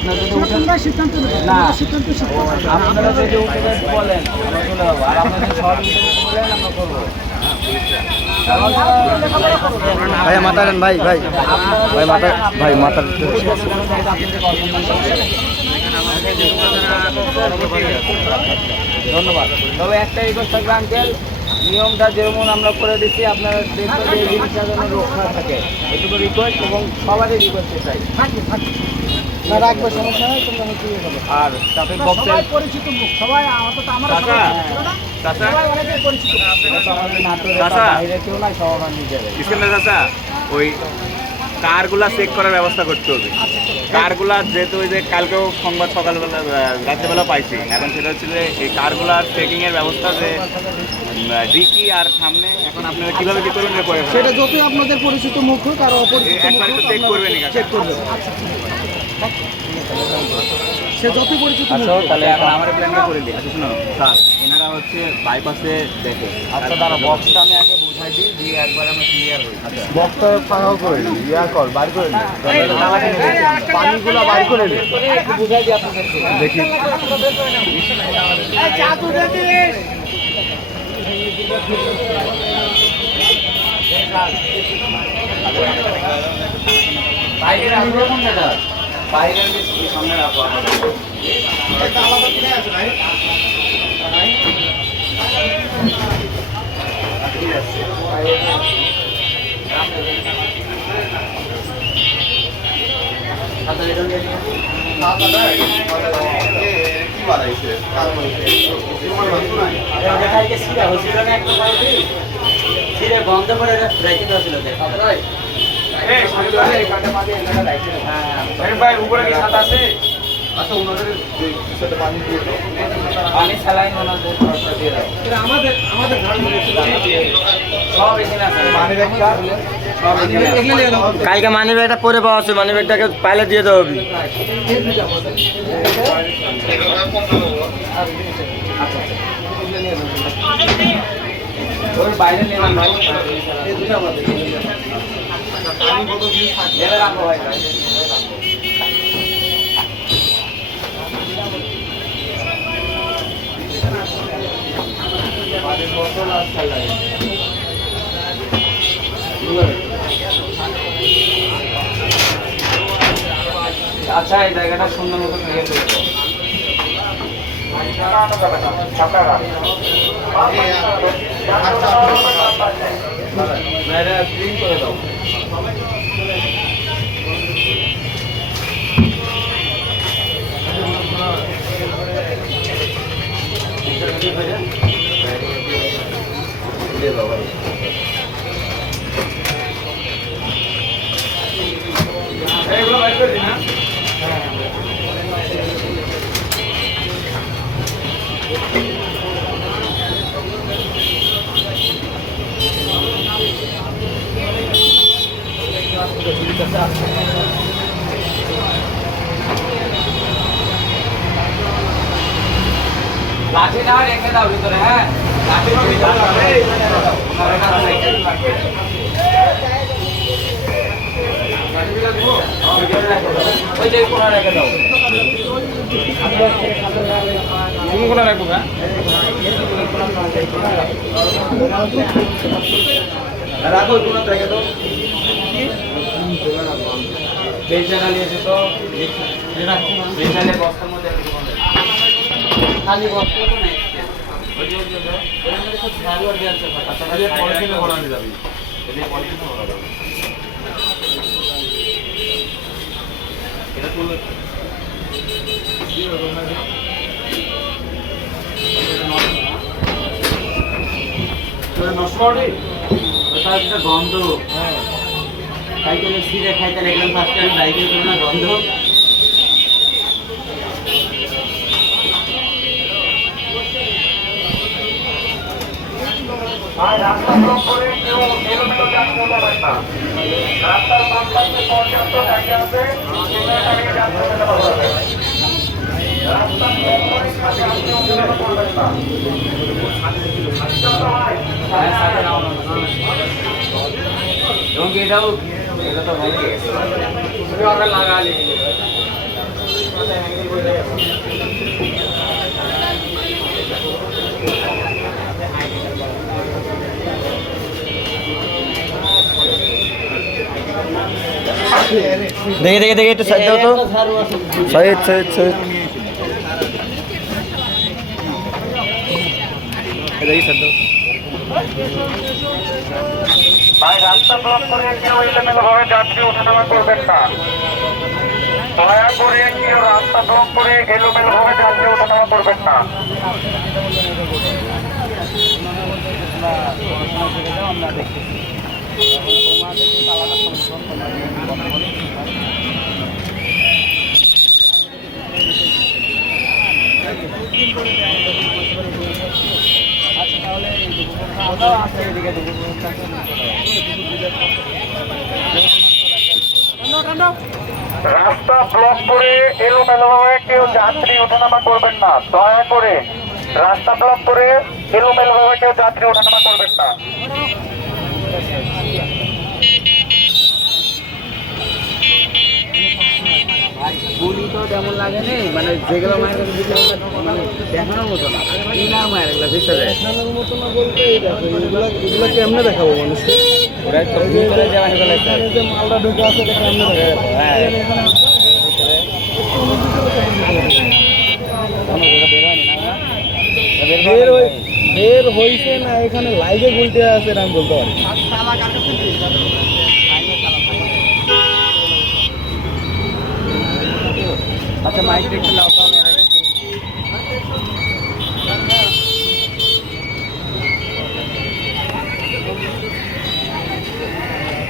আপনারা যদি সিদ্ধান্ত না আপনারা যদি বলেন আমরা চলে যাবো, আর আপনারা যদি সব বলেন আমরা করবো। ভাই মাথা দেন, ভাই ভাই ভাই মাথা, ভাই মাথা ধন্যবাদ। তবে একটা রিকোয়েস্ট থাকবে আঙ্কেল, নিয়মটা যেমন আমরা করে দিচ্ছি আপনারা দেখবেন যে এই জিনিসটা যেন রক্ষা থাকে, এটুকু রিকোয়েস্ট, এবং সবারই রিকোয়েস্ট চাই রাখবে, সমস্যা নেই, তোমরা হচ্ছে আর তাতে বক্সের পরিচিত মুখ সবাই অন্তত আমরা পরিচিত বাইরে কেউ নাই, সব আমার নিজেদের। ওই কারগুলা চেক করার ব্যবস্থা করতে হবে। কারগুলা যেহেতু ওই যে কালকেও সংবাদ সকালবেলা রাত্রেবেলা পাইছি, এখন সেটা হচ্ছে যে এই কারগুলার চেকিংয়ের ব্যবস্থা, যে ডিকি আর সামনে এখন আপনারা কীভাবে কী করবেন করে সেটা যতই আপনাদের পরিচিত মুখ হোক আর অপরিচিত একবার একটু চেক করবেন, চেক করবেন। সে যতই পরিচিত মুখ আচ্ছা হোক। তাহলে এখন আমার প্ল্যানটা করে দিই। আচ্ছা শুনো স্যার, এনারা হচ্ছে বাইপাসে দেখে। আচ্ছা দাঁড়া, বক্সটা আমি আগে বুঝাই দিই, দিয়ে একবার আমরা ক্লিয়ার হই। বক্সটা ফাঁকা করে নি, ইয়া কর বার করে নি, পানিগুলো বার করে নি, একটু বুঝাই দিই আপনাদেরকে। দেখি বাইরের আসবে কোনটা? বাইরের বেশি সামনে রাখবো আমাদের। বন্ধ করে রেখে দেওয়া ছিল। উপরে কি ছাতা আছে? পানি স্যালাইন ওনাদের খরচা দিয়ে দেয়। সব এখানে আছে। কালকে মানি ব্যাগটা পরে পাওয়া আছে, মানি ব্যাগটাকে পাইলে দিয়ে দেওয়া হবে। ওর বাইরে নেবেন ভাই, নেবে রাখো ভাই। আচ্ছা এই জায়গাটা সুন্দর মতো ক্লিয়ার করে দাও। ক্লিন করে দাও। এইগুলো বাইর করে দিন না। লাঠিটা রেখে দাও ভিতরে, হ্যাঁ লাঠিটা ভিতরে দাও। ওই যে কোনা রেখে দাও। কোন কোন রাখবো? রাখো কোনা রেখে দাও। বেলচানা নিয়েছে তো বেলচানের বস্তার মধ্যে খালি বস্তা তো নেই। ওই যে ওর মধ্যে সব ঝাড়ু আর দিয়ে আছে। আচ্ছা এই পলিথিনে ভরানো যাবে। এই পলিথিনে ভরা যাবে। এটা তুলে কি হবে না? তোরা নষ্ট করে ওটা একটা গন্ধ। হ্যাঁ খাইতে সিরে খাইতে দেখলাম ফার্স্ট টাইম বাইকে করে না গন্ধ। রাস্তা ব্লক করে কেউ এলোমেলো কাজ করতে পারে না। রাস্তার বাম পাশে পর্যন্ত জায়গা আছে, সেখানে থেকে কাজ করতে পারবে। রাস্তা ব্লক করে কাজ করতে পারবে না। এবং এটাও এটা তো ভালো লাগা মাথায় হ্যাঙ্গেল বইটা গেছে। দেখে একটু সাইড দাও তো। সাইড দেখি সাইড দাও। ভাই রাস্তা ব্লক করে কেউ এলোমেলোভাবে যাত্রী ওঠানামা করবেন না। দয়া করে কেউ রাস্তা ব্লক করে এলোমেলোভাবে যাত্রী ওঠানামা করবেন না। আমরা দেখতেছি তোমাদের কিন্তু আলাদা আচ্ছা তাহলে আছে এদিকে রাস্তা ব্লক করে এলোমেলোভাবে কেউ যাত্রী ওঠানামা করবেন না। দয়া করে রাস্তা ব্লক করে এলোমেলোভাবে কেউ যাত্রী ওঠানামা করবেন না। গুলি তো তেমন লাগে নেই, মানে যেগুলো মায়ের কাছে দিতে মানে দেখানোর মতো না, কি না মায়ের এগুলো ভিতরে দেখানোর মতো না বলতে এই দেখো এগুলো কেমনে দেখাবো মানুষকে? ওরা তো ভিতরে যে মানে গেলে এখানে যে মালটা ঢুকে আছে এটা কেমনে দেখাবো? হ্যাঁ বের হইছে না এখানে লাইভে বলতে আছে এটা আমি বলতে পারি। আচ্ছা মাইক একটু লাউড